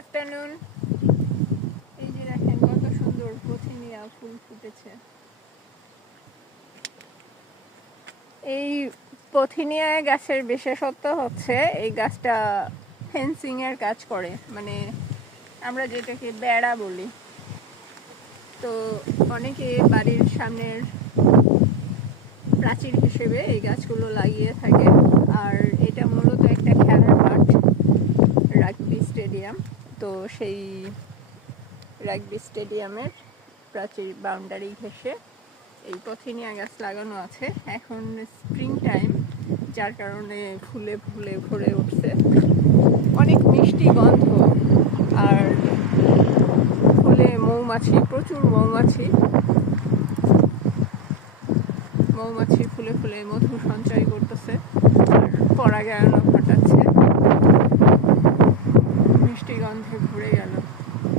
Afternoon এই যে দেখেন কত সুন্দর পথিনিয়া ফুল ফুটেছে। এই পথিনিয়া গাছের বিশেষত্ব হচ্ছে এই গাছটা ফেন্সিং এর কাজ করে। মানে আমরা যেটাকে বেড়া বলি। তো অনেকে বাড়ির সামনের প্রাচীর হিসেবে এই গাছগুলো লাগিয়ে থাকে। আর এটা মূলত একটা খেলার মাঠ, রাগবি স্টেডিয়াম। তো সেই রাগবি স্টেডিয়ামের প্রাচীর বাউন্ডারি ঘেঁষে এই পথিনিয়া গাছ লাগানো আছে। এখন স্প্রিং টাইম যার কারণে ফুলে ফুলে ভরে উঠছে। অনেক মিষ্টি গন্ধ আর ফুলে মৌমাছি, প্রচুর মৌমাছি। মৌমাছি ফুলে ফুলে মধু সঞ্চয় করতেছে। আর পরাগায়নও 太远了